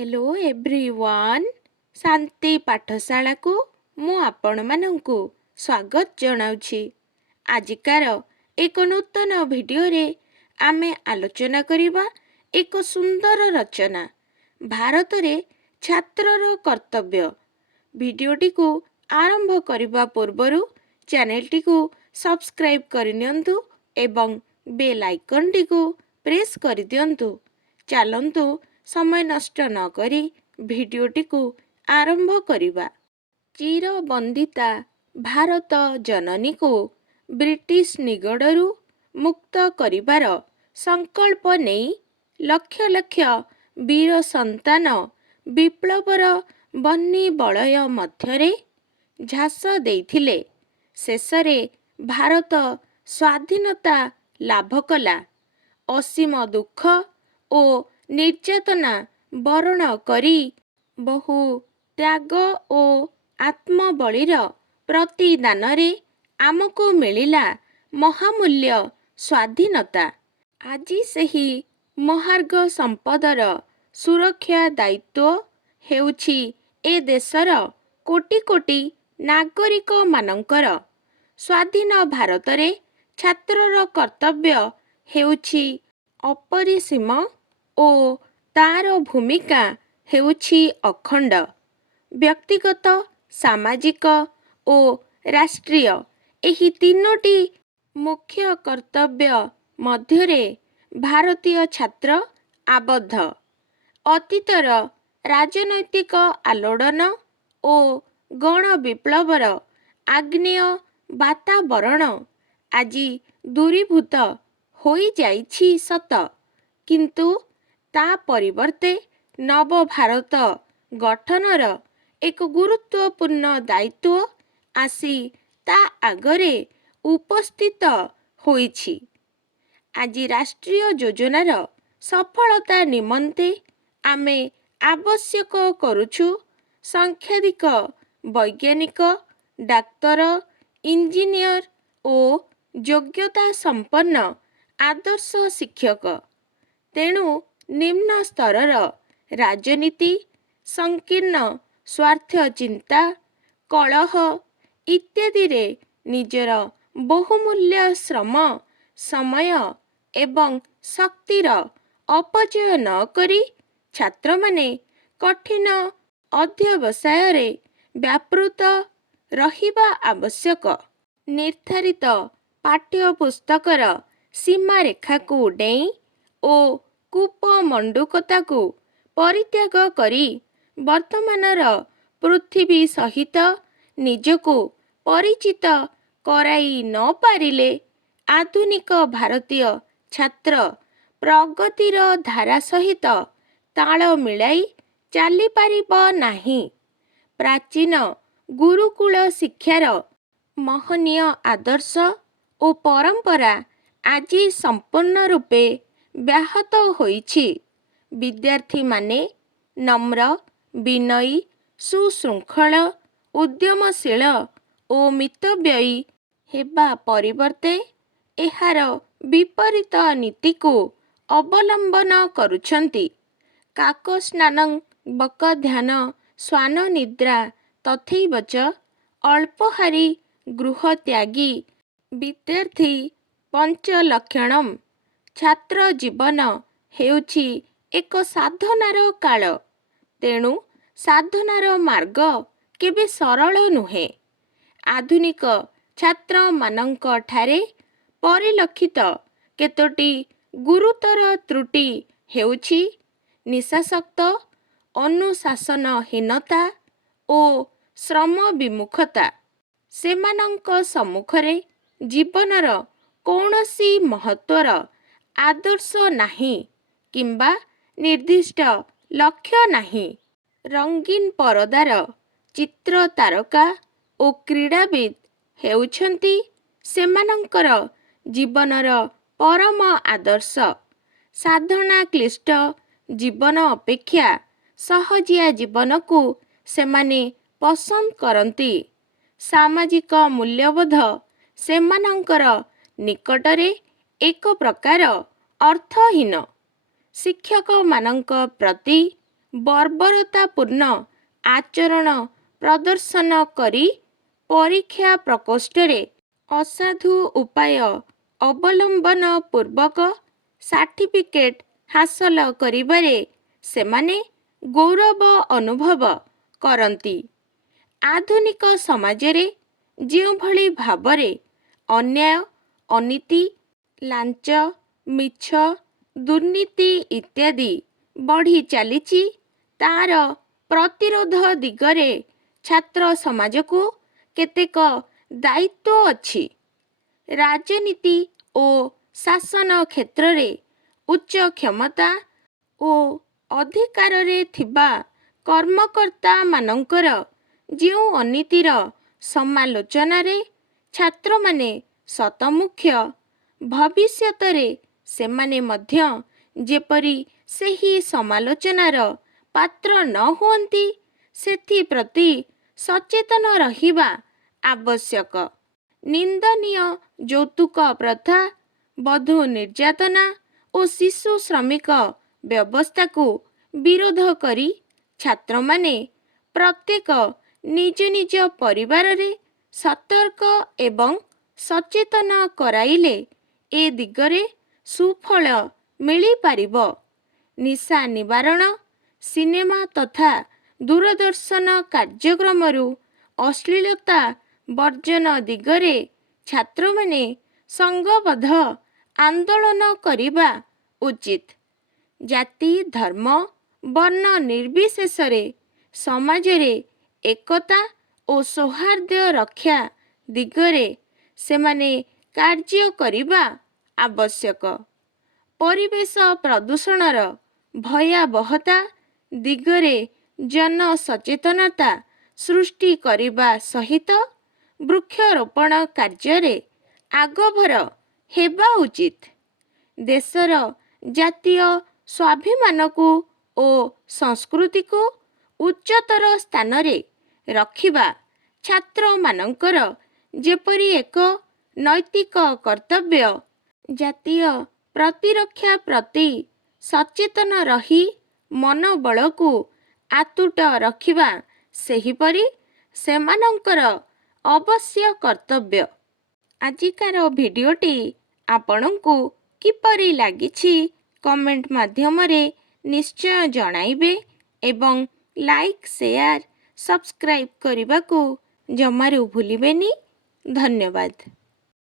Hello everyone शांति पाठशाला को मु आपण मानंकु स्वागत जनाउछि। आजिकार एक नूतन वीडियो रे आमे आलोचना करिबा एक सुंदर रचना भारत रे छात्रर कर्तव्य। वीडियोटी को आरंभ करिबा पूर्वरु चैनलटी को सब्सक्राइब करिनियंतु एवं बेल आइकन टी को प्रेस करि दियंतु। चलंतु समय नष्ट न करी भिडियोटी को आरंभ करिबा। चिरबंदिता भारत जननी को ब्रिटिश निगड़रू मुक्त करिबार संकल्प नेई लक्ष लक्ष वीर संतान विप्लवर बन्नी बलय मध्यरे झास देइथिले। शेषरे भारत स्वाधीनता लाभ कला। असीम दुख ओ निर्यातना बरण करी बहु त्याग ओ आत्मबलीर प्रतिदान रे आमको मिलिला महामूल्य स्वाधीनता। आजी सेही महार्ग संपदर सुरक्षा दायित्व हेउछि ए देशर कोटि कोटि नागरिक मानंकर। स्वाधीन भारत रे छात्रर कर्तव्य हेउछि अपरिसीम ओ तार भूमिका हेउछि अखंड। व्यक्तिगत सामाजिक ओ राष्ट्रीय एही तीनोटी मुख्य कर्तव्य मध्यरे भारतीय छात्र आबद्ध। अतीतर राजनैतिक आलोड़न ओ गण विप्लवर आग्नेय वातावरण आजी दूरीभूत होई जाइछि सत, किंतु ता परिवर्ते नव भारत गठनर एक गुरुत्वपूर्ण दायित्व आसी ता आगरे उपस्थित होइछि। आजी राष्ट्रीय योजनार सफलता निमंते आमे आवश्यक करुछु संख्याधिक वैज्ञानिक, डाक्तर, इंजीनियर ओ योग्यता संपन्न आदर्श शिक्षक। तेणु निम्न स्तरर राजनीति, संकीर्ण स्वार्थ चिंता, कलह इत्यादि रे निजर बहुमूल्य श्रम, समय एवं शक्तिर अपचय न करी छात्र माने कठिन अध्यवसाय रे व्यापृत रहिबा आवश्यक। निर्धारित पाठ्य पुस्तकर सीमारेखा को डेई ओ कूपमंडूकता को परित्याग करी वर्तमानर पृथ्वी सहित निजको परिचित कराई न पारिले आधुनिक भारतीय छात्र प्रगतिर धारा सहित ताल मिलाई चाली पारिब नाही। प्राचीन गुरुकुल शिक्षार महनीय आदर्श ओ परंपरा आजी संपूर्ण रूपे व्याहत होइछि। विद्यार्थी माने नम्र, विनयी, सुशृंखल, उद्यमशील ओ मितव्ययी हेबा परिवर्ते एहार विपरीत नीति को अवलंबन करुछंती। काक स्नानं बक ध्यान स्वान निद्रा तथैव च अल्पहारी गृह त्यागी विद्यार्थी पंचलक्षणम। छात्र जीवन हेउछि एक साधनार काल। तेणु साधनार मार्ग केबे सरल नुहे। आधुनिक छात्र मानंक ठारे परिलक्षित केतोटी गुरुतर त्रुटि हेउछि निशाशक्त, अनुशासनहीनता ओ श्रम विमुखता। सेमानंक सम्मुखरे जीवनर कौनसी महत्वर आदर्श नाही किंबा निर्दिष्ट लक्ष्य नाही। रंगीन परदार चित्र तारका ओ क्रीड़ाविद हेउछंती सेमानंकर जीवनर परम आदर्श। साधना क्लिष्ट जीवन अपेक्षा सहजिया जीवन को सेमाने पसंद करती। सामाजिक मूल्यबोध सेमानंकर निकटरे एक प्रकार अर्थहीन। शिक्षक मानंक प्रति ବର୍ବରତାପୂର୍ଣ୍ଣ ଆଚରଣ ପ୍ରଦର୍ଶନ କରି ପରୀକ୍ଷା ପ୍ରକୋଷ୍ଠରେ ଅସାଧୁ ଉପାୟ ଅବଲମ୍ବନ ପୂର୍ବକ ସାର୍ଟିଫିକେଟ୍ ହାସଲ କରିବାରେ ସେମାନେ ଗୌରବ ଅନୁଭବ କରନ୍ତି। ଆଧୁନିକ ସମାଜରେ ଯେଉଁଭଳି ଭାବରେ ଅନ୍ୟାୟ, ଅନୀତି, ଲାଞ୍ଚ, ମିଛ, ଦୁର୍ନୀତି ଇତ୍ୟାଦି ବଢ଼ି ଚାଲିଛି, ତା'ର ପ୍ରତିରୋଧ ଦିଗରେ ଛାତ୍ର ସମାଜକୁ କେତେକ ଦାୟିତ୍ୱ ଅଛି। ରାଜନୀତି ଓ ଶାସନ କ୍ଷେତ୍ରରେ ଉଚ୍ଚ କ୍ଷମତା ଓ ଅଧିକାରରେ ଥିବା କର୍ମକର୍ତ୍ତାମାନଙ୍କର ଯେଉଁ ଅନୀତିର ସମାଲୋଚନାରେ ଛାତ୍ରମାନେ ଶତମୁଖ୍ୟ, ଭବିଷ୍ୟତରେ ସେମାନେ ମଧ୍ୟ ଯେପରି ସେହି ସମାଲୋଚନାର ପାତ୍ର ନ ହୁଅନ୍ତି, ସେଥିପ୍ରତି ସଚେତନ ରହିବା ଆବଶ୍ୟକ। ନିନ୍ଦନୀୟ ଯୌତୁକ ପ୍ରଥା, ବଧୂ ନିର୍ଯାତନା ଓ ଶିଶୁ ଶ୍ରମିକ ବ୍ୟବସ୍ଥାକୁ ବିରୋଧ କରି ଛାତ୍ରମାନେ ପ୍ରତ୍ୟେକ ନିଜ ନିଜ ପରିବାରରେ ସତର୍କ ଏବଂ ସଚେତନ କରାଇଲେ ଏ ଦିଗରେ ସୁଫଳ ମିଳିପାରିବ। ନିଶା ନିବାରଣ, ସିନେମା ତଥା ଦୂରଦର୍ଶନ କାର୍ଯ୍ୟକ୍ରମରୁ ଅଶ୍ଳୀଳତା ବର୍ଜନ ଦିଗରେ ଛାତ୍ରମାନେ ସଂଘବଦ୍ଧ ଆନ୍ଦୋଳନ କରିବା ଉଚିତ। ଜାତି, ଧର୍ମ, ବର୍ଣ୍ଣ ନିର୍ବିଶେଷରେ ସମାଜରେ ଏକତା ଓ ସୌହାର୍ଦ୍ଦ୍ୟ ରକ୍ଷା ଦିଗରେ ସେମାନେ କାର୍ଯ୍ୟ କରିବା ଆବଶ୍ୟକ। ପରିବେଶ ପ୍ରଦୂଷଣର ଭୟାବହତା ଦିଗରେ ଜନସଚେତନତା ସୃଷ୍ଟି କରିବା ସହିତ ବୃକ୍ଷରୋପଣ କାର୍ଯ୍ୟରେ ଆଗଭର ହେବା ଉଚିତ। ଦେଶର ଜାତୀୟ ସ୍ୱାଭିମାନକୁ ଓ ସଂସ୍କୃତିକୁ ଉଚ୍ଚତର ସ୍ଥାନରେ ରଖିବା ଛାତ୍ରମାନଙ୍କର ଯେପରି ଏକ ନୈତିକ କର୍ତ୍ତବ୍ୟ, ଜାତୀୟ ପ୍ରତିରକ୍ଷା ପ୍ରତି ସଚେତନ ରହି ମନୋବଳକୁ ଆତୁଟ ରଖିବା ସେହିପରି ସେମାନଙ୍କର ଅବଶ୍ୟ କର୍ତ୍ତବ୍ୟ। ଆଜିକାର ଭିଡ଼ିଓଟି ଆପଣଙ୍କୁ କିପରି ଲାଗିଛି କମେଣ୍ଟ ମାଧ୍ୟମରେ ନିଶ୍ଚୟ ଜଣାଇବେ ଏବଂ ଲାଇକ୍, ସେୟାର, ସବସ୍କ୍ରାଇବ୍ କରିବାକୁ ଜମାରୁ ଭୁଲିବେନି। ଧନ୍ୟବାଦ।